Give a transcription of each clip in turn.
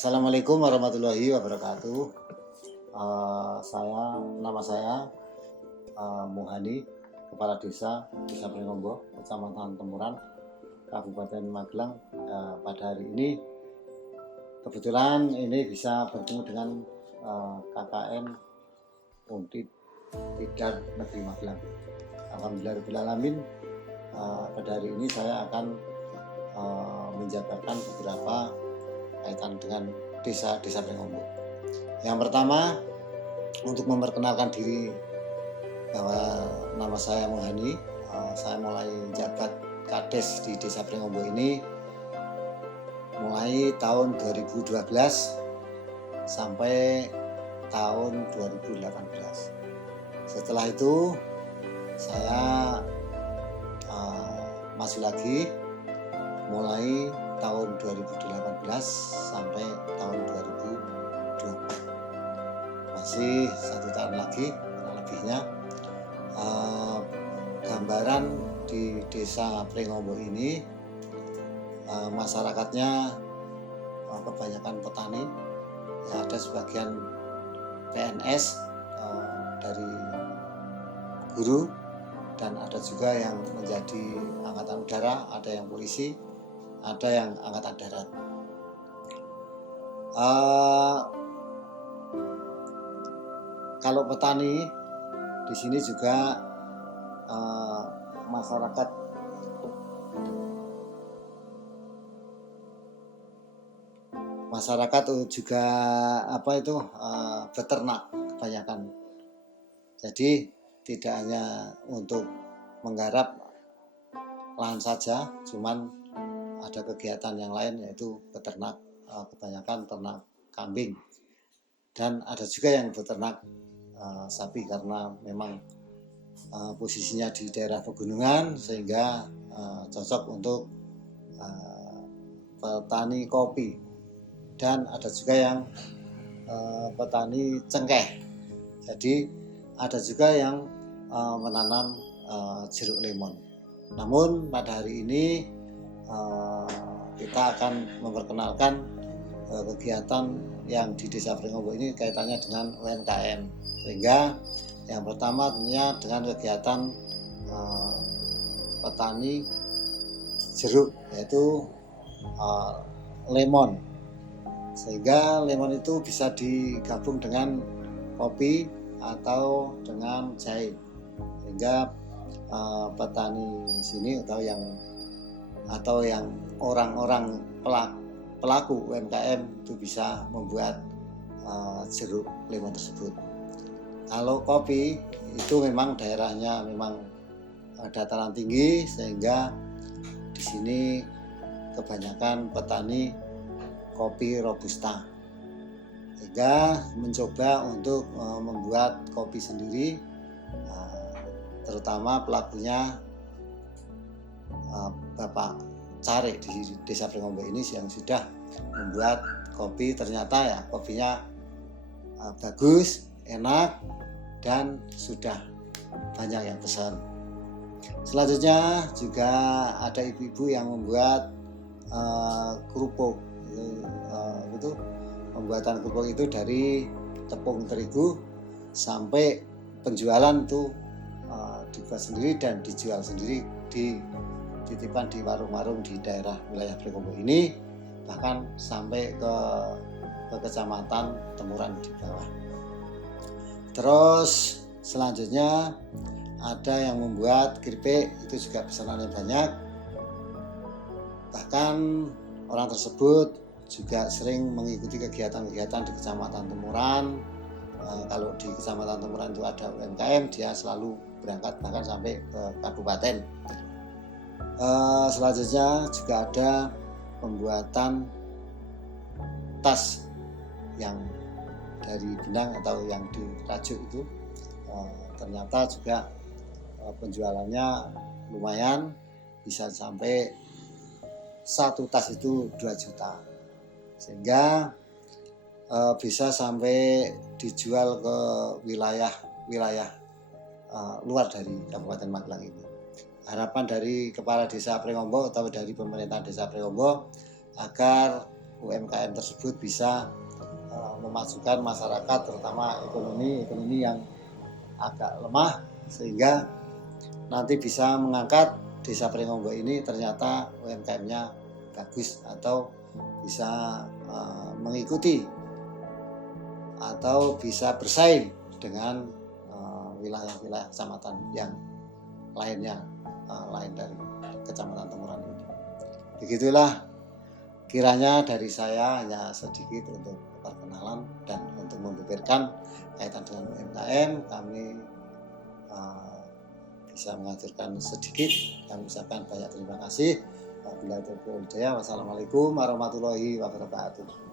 Assalamualaikum warahmatullahi wabarakatuh. Nama saya Muhani, Kepala Desa Pringombo, Kecamatan Temuran, Kabupaten Magelang. Pada hari ini kebetulan ini bisa bertemu dengan KKN Unit Tidar Negeri Magelang. Alhamdulillahirrahmanirrahim. Pada hari ini saya akan menjabarkan beberapa kaitan dengan desa Pringombo. Yang pertama, untuk memperkenalkan diri bahwa nama saya Muhani, saya mulai jabat Kades di Desa Pringombo ini mulai tahun 2012 sampai tahun 2018. Setelah itu saya maju lagi mulai tahun 2018 sampai tahun 2020, masih 1 tahun lagi kurang lebihnya. Gambaran di Desa Pringombo ini, masyarakatnya kebanyakan petani, ya, ada sebagian PNS dari guru, dan ada juga yang menjadi angkatan udara, ada yang polisi, ada yang angkatan darat. Kalau petani di sini juga masyarakat juga beternak kebanyakan. Jadi tidak hanya untuk menggarap lahan saja, cuman ada kegiatan yang lain, yaitu beternak, kebanyakan ternak kambing, dan ada juga yang beternak sapi karena memang posisinya di daerah pegunungan sehingga cocok untuk petani kopi. Dan ada juga yang petani cengkeh. Jadi ada juga yang menanam jeruk lemon. Namun pada hari ini kita akan memperkenalkan kegiatan yang di Desa Pringombo ini kaitannya dengan UMKM. Sehingga yang pertama tentunya dengan kegiatan petani jeruk, yaitu lemon. Sehingga lemon itu bisa digabung dengan kopi atau dengan jahe, sehingga petani sini atau yang orang-orang pelaku UMKM itu bisa membuat jeruk lemon tersebut. Kalau kopi itu memang daerahnya memang dataran tinggi, sehingga di sini kebanyakan petani kopi robusta, sehingga mencoba untuk membuat kopi sendiri, terutama pelakunya Bapak Carik di Desa Pringombo ini yang sudah membuat kopi. Ternyata ya kopinya bagus, enak, dan sudah banyak yang pesan. Selanjutnya juga ada ibu-ibu yang membuat kerupuk. Pembuatan kerupuk itu dari tepung terigu sampai penjualan itu dibuat sendiri dan dijual sendiri, dititipkan di warung-warung di daerah wilayah Pringombo ini, bahkan sampai ke Kecamatan Temuran di bawah. Terus selanjutnya ada yang membuat keripik, itu juga pesanannya banyak. Bahkan orang tersebut juga sering mengikuti kegiatan-kegiatan di Kecamatan Temuran. Kalau di Kecamatan Temuran itu ada UMKM, dia selalu berangkat bahkan sampai ke kabupaten. Selanjutnya juga ada pembuatan tas yang dari benang atau yang dirajuk itu. Ternyata juga penjualannya lumayan, bisa sampai 1 tas itu 2 juta, sehingga bisa sampai dijual ke wilayah luar dari Kabupaten Magelang ini. Harapan dari Kepala Desa Pringombo atau dari pemerintah Desa Pringombo agar UMKM tersebut bisa memajukan masyarakat, terutama ekonomi yang agak lemah, sehingga nanti bisa mengangkat Desa Pringombo ini ternyata UMKM-nya bagus atau bisa mengikuti atau bisa bersaing dengan wilayah-wilayah kecamatan yang lainnya, lain dari Kecamatan Temuran ini. Begitulah kiranya dari saya, hanya sedikit untuk perkenalan dan untuk membeberkan kaitan dengan UMKM. Kami bisa mengajarkan sedikit. Kami ucapkan banyak terima kasih. Wassalamualaikum warahmatullahi wabarakatuh.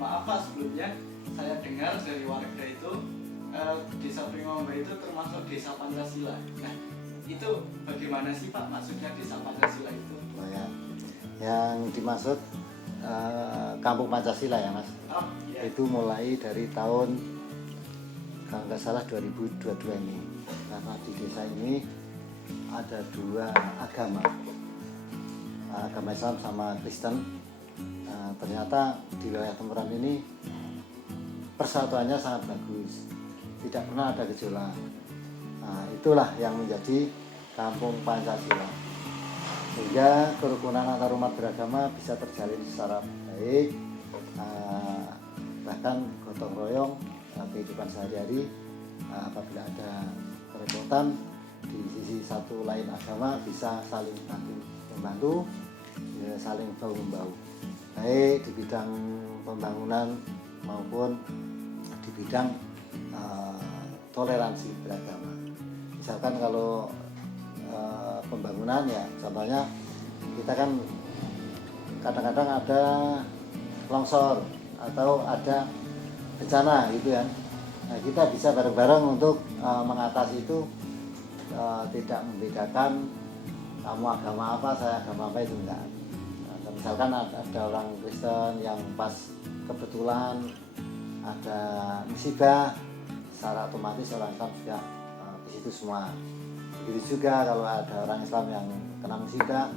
Maaf Pak, sebelumnya saya dengar dari warga itu Desa Pringombo itu termasuk desa Pancasila. Nah, itu bagaimana sih Pak maksudnya desa Pancasila itu? Oh ya, yang dimaksud Kampung Pancasila ya Mas. Oh, iya. Itu mulai dari tahun kalau nggak salah 2022 ini, karena di desa ini ada dua agama Islam sama Kristen. Ternyata di wilayah Temuran ini persatuannya sangat bagus, tidak pernah ada gejolak. Itulah yang menjadi Kampung Pancasila, sehingga kerukunan antar umat beragama bisa terjalin secara baik, bahkan gotong royong kehidupan sehari-hari. Apabila ada kerepotan di sisi satu lain agama, bisa saling membantu, saling bahu-membahu, baik di bidang pembangunan maupun di bidang toleransi beragama. Misalkan kalau pembangunan ya, contohnya kita kan kadang-kadang ada longsor atau ada bencana gitu ya. Nah, kita bisa bareng-bareng untuk mengatasi itu, tidak membedakan kamu agama apa, saya agama apa, itu enggak. Misalkan ada orang Kristen yang pas kebetulan ada musibah, secara otomatis orang Islam juga di situ semua. Begitu juga kalau ada orang Islam yang kena musibah,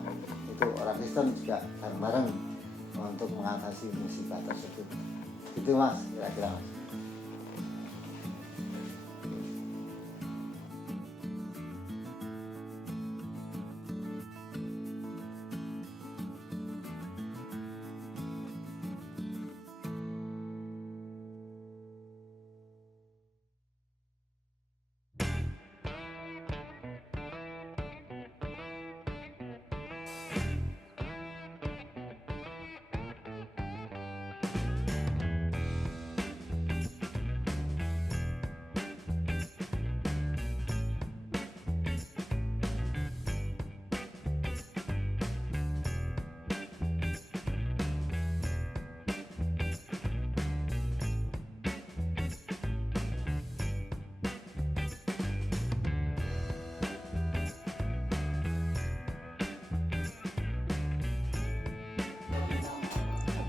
itu orang Kristen juga bareng-bareng untuk mengatasi musibah tersebut. Itu Mas, kira-kira Mas.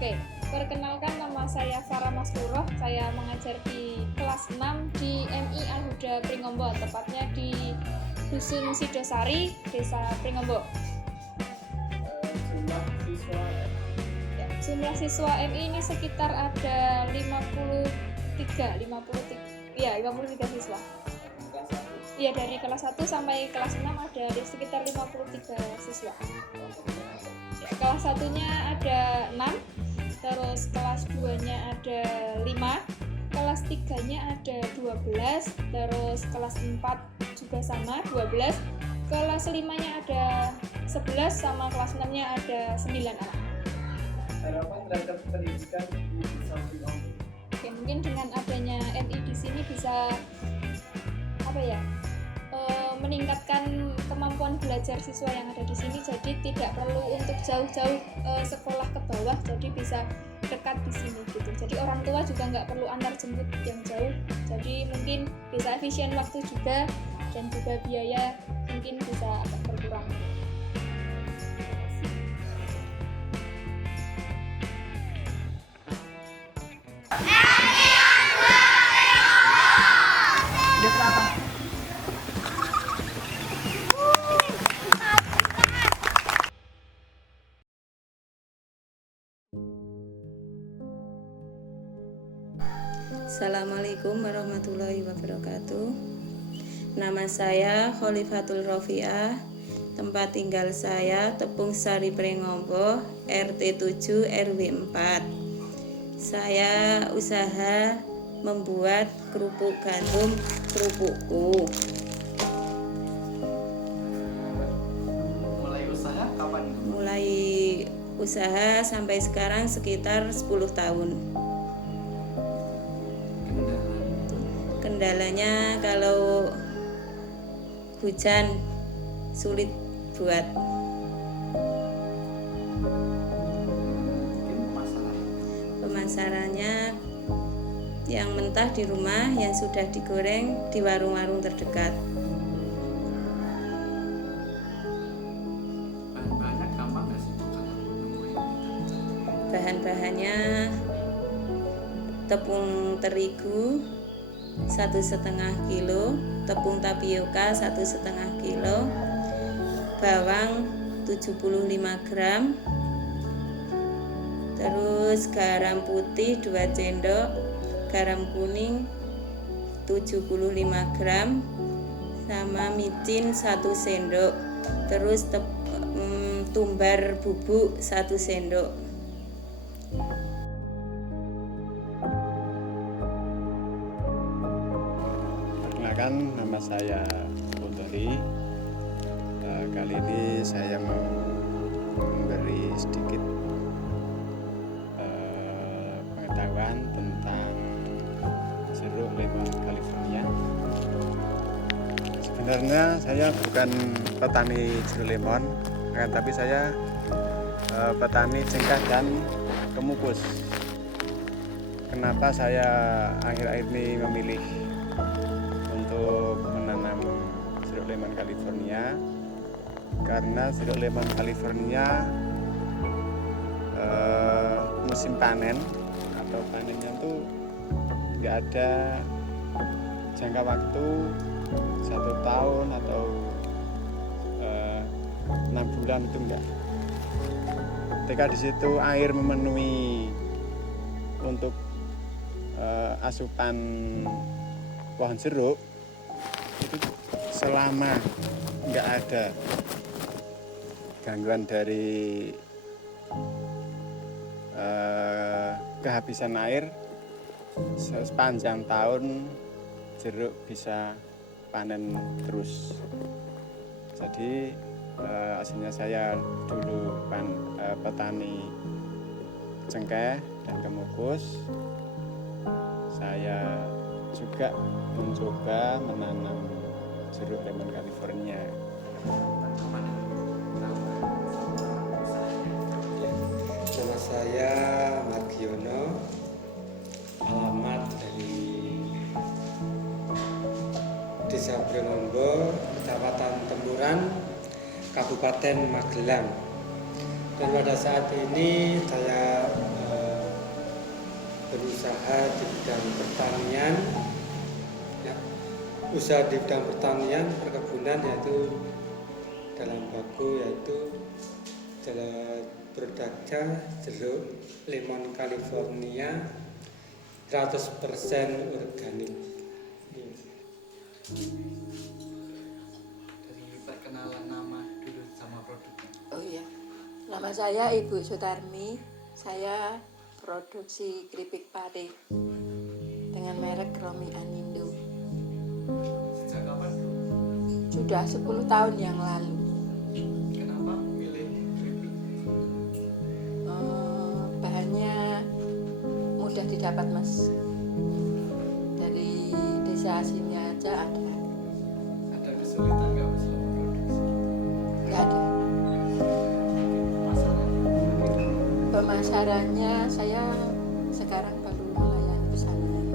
Oke, perkenalkan nama saya Farah Masluroh. Saya mengajar di kelas 6 di MI Al-Huda Pringombo, tepatnya di Dusun Sidosari, Desa Pringombo. Jumlah siswa MI ini sekitar ada 53 siswa. Iya, dari kelas 1 sampai kelas 6 ada di sekitar 53 siswa. Ya, kelas 1-nya ada 6, terus kelas 2-nya ada 5, kelas 3-nya ada 12, terus kelas 4 juga sama 12, kelas 5-nya ada 11, sama kelas 6-nya ada 9 anak. Harapan terhadap pendidikan di Desa Pringombo. Oke, mungkin dengan adanya MI di sini bisa meningkatkan kemampuan belajar siswa yang ada di sini, jadi tidak perlu untuk jauh-jauh sekolah ke bawah, jadi bisa dekat di sini gitu. Jadi orang tua juga nggak perlu antar jemput yang jauh, jadi mungkin bisa efisien waktu juga dan juga biaya mungkin bisa agak berkurang. Assalamualaikum warahmatullahi wabarakatuh. Nama saya Khalifatul Rofiah. Tempat tinggal saya Tepung Sari Prengombo, RT 7 RW 4. Saya usaha membuat kerupuk gandum kerupukku. Mulai usaha kapan? Mulai usaha sampai sekarang sekitar 10 tahun. Kendalanya kalau hujan sulit buat. Pemasarannya yang mentah di rumah, yang sudah digoreng di warung-warung terdekat. Bahan-bahannya gampang nggak sih kalau nemuin? Bahan-bahannya tepung terigu 1,5 kilo, tepung tapioka 1,5 kilo, bawang 75 gram, terus garam putih 2 sendok, garam kuning 75 gram, sama micin 1 sendok, terus tumbar bubuk 1 sendok. Perkenalkan, nama saya Putri. Kali ini saya mau memberi sedikit pengetahuan tentang jeruk lemon California. Sebenarnya saya bukan petani jeruk lemon, tapi saya petani cengkeh dan kemukus. Kenapa saya akhir-akhir ini memilih untuk menanam jeruk lemon California? Karena jeruk lemon California musim panen atau panennya tuh nggak ada jangka waktu 1 tahun atau 6 bulan, itu enggak. Ketika di situ air memenuhi untuk asupan pohon jeruk, itu selama nggak ada gangguan dari kehabisan air, sepanjang tahun jeruk bisa panen terus. Jadi aslinya saya dulu petani cengkeh dan kemukus. Saya juga mencoba menanam jeruk lemon California. Nama saya Margiono, alamat dari Desa Prengombo, Kecamatan Tempuran, Kabupaten Magelang. Dan pada saat ini saya berusaha di bidang pertanian, ya, usaha di bidang pertanian perkebunan, yaitu dalam baku yaitu produknya jeruk lemon California 100% organik. Dari perkenalan nama dulu sama produknya. Oh iya, nama saya Ibu Sutarmi. Saya produksi keripik pare dengan merek Romi Anindo. Sejak kapan? Sudah 10 tahun yang lalu. Kenapa milih keripik? Bahannya mudah didapat, Mas. Dari desa sini aja ada. Ada kesulitan nggak Mas selama produksi? Nggak ada. Pemasarannya saya sekarang baru melayani pesanan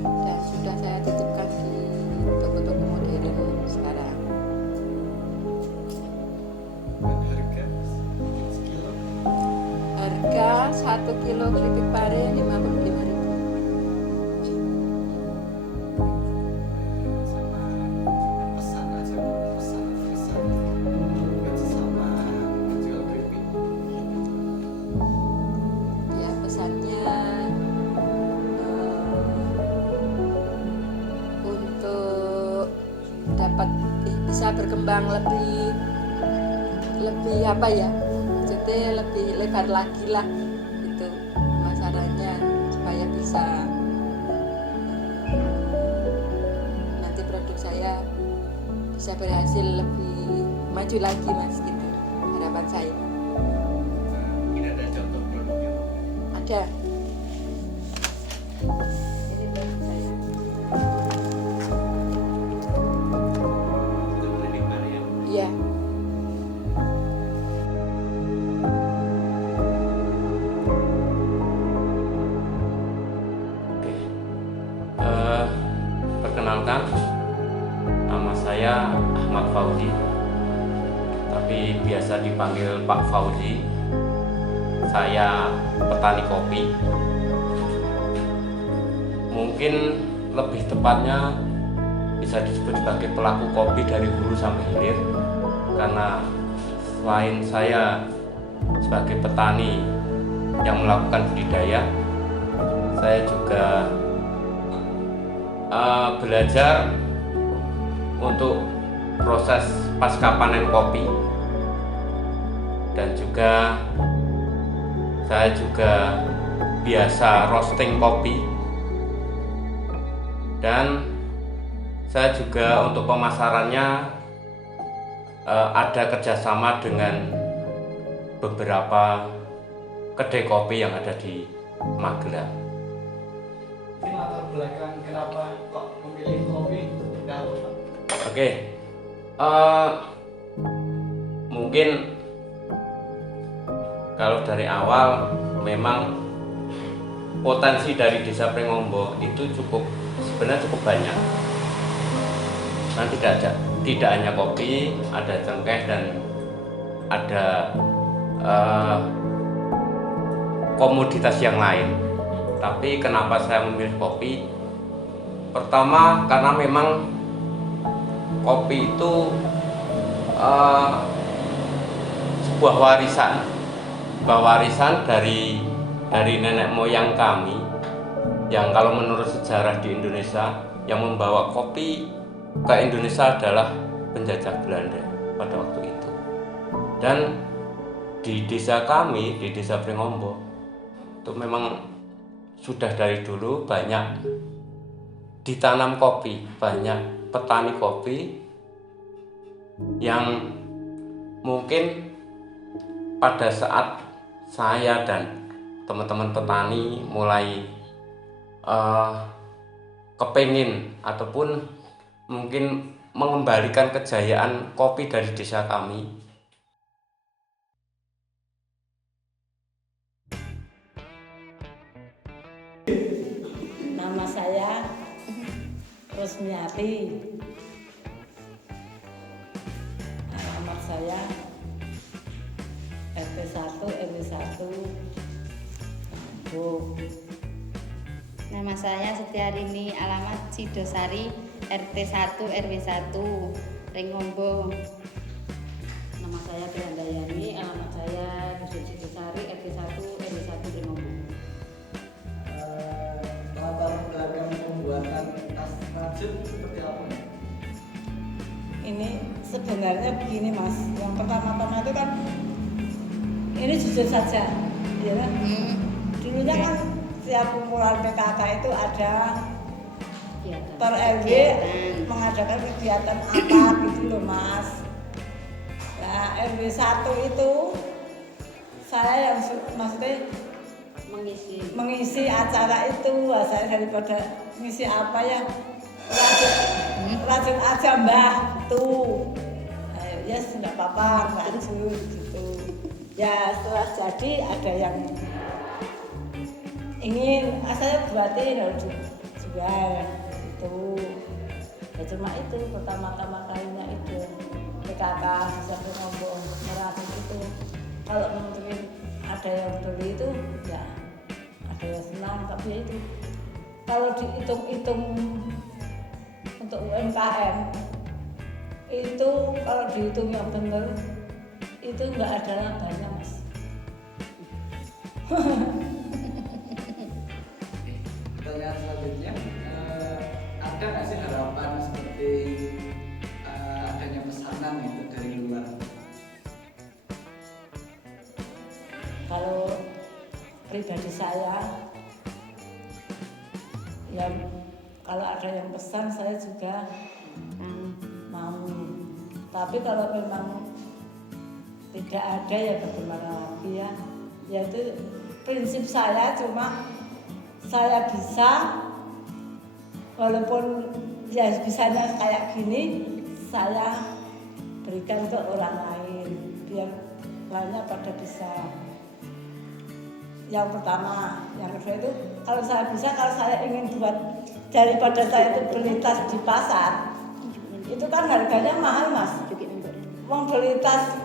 dan sudah saya titipkan di toko-toko modern sekarang. saya 1 kilo keripik pare 55.000. Pesan aja, pesan sama penjual keripik. Ya pesannya untuk dapat bisa berkembang lebih apa ya, maksudnya lebih lebar lagi lah gitu pemasarannya, supaya bisa nanti produk saya bisa berhasil lebih maju lagi mas, gitu harapan saya. Ini ada contoh produknya. Ada. Ini produk saya. Itu keripik pare ya. Iya. Perkenalkan, nama saya Ahmad Fauzi, tapi biasa dipanggil Pak Fauzi. Saya petani kopi. Mungkin lebih tepatnya bisa disebut sebagai pelaku kopi dari hulu sampai hilir, karena selain saya sebagai petani yang melakukan budidaya, saya juga belajar untuk proses pasca panen kopi, dan juga saya juga biasa roasting kopi, dan saya juga untuk pemasarannya ada kerjasama dengan beberapa kedai kopi yang ada di Magelang. Mungkin latar belakang kenapa kok memilih kopi dahulu, Pak? Oke, mungkin kalau dari awal memang potensi dari Desa Pringombo itu sebenarnya cukup banyak. Nah, tidak hanya kopi, ada cengkeh dan ada komoditas yang lain. Tapi kenapa saya memilih kopi? Pertama, karena memang kopi itu sebuah warisan dari nenek moyang kami, yang kalau menurut sejarah di Indonesia yang membawa kopi ke Indonesia adalah penjajah Belanda pada waktu itu. Dan di desa kami, di Desa Pringombo, itu memang sudah dari dulu banyak ditanam kopi, banyak petani kopi yang mungkin pada saat saya dan teman-teman petani mulai kepingin ataupun mungkin mengembalikan kejayaan kopi dari desa kami. Nama saya Rusmiati. Alamat saya RT 1 RW 1 Bu. Nama saya Setiarini, alamat Sidosari, RT 1 RW 1 Pringombo. Nama saya Tiandayani, alamat saya Dusun Sidosari, RT 1 RW 1 Pringombo. Latar belakang pembuatan tas rajut seperti apa? Ini sebenarnya begini Mas, yang pertama-tama itu kan ini jujur saja, ya kan? Dulunya kan setiap kumpulan PKK itu ada per RW mengadakan kegiatan apa gitu loh Mas. Nah RW 1 itu saya yang maksudnya mengisi acara itu. Saya daripada mengisi apa ya, rajin aja mbah tuh. Ayo ya yes, nggak apa-apa, lanjut gitu. Ya setelah jadi ada yang ingin saya buatin harus jual itu. Ya cuma itu pertama-tama kalinya itu PKK Desa Pringombo merasa itu kalau mungkin ada ada yang beli itu ya ada yang senang, tapi ya itu kalau dihitung-hitung untuk UMKM itu kalau dihitung yang benar itu nggak ada labanya mas. Pertanyaan selanjutnya, ada nggak sih harapan seperti adanya pesanan itu dari luar? Kalau pribadi saya, ya kalau ada yang pesan saya juga mau. Tapi kalau memang tidak ada ya bagaimana lagi ya. Yaitu prinsip saya cuma saya bisa, walaupun ya bisanya kayak gini, saya berikan ke orang lain biar lainnya pada bisa. Yang pertama, yang kedua itu kalau saya bisa, kalau saya ingin buat daripada saya itu beli tas di pasar, itu kan harganya mahal mas. Mau beli tas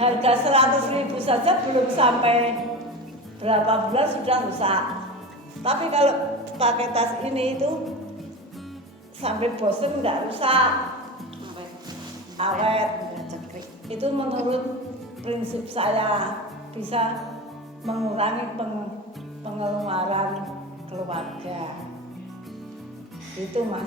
harga 100.000 saja belum sampai berapa bulan sudah rusak. Tapi kalau pakai tas ini itu sampai bosen nggak rusak, awet. Itu menurut prinsip saya bisa mengurangi pengeluaran keluarga. Itu mas.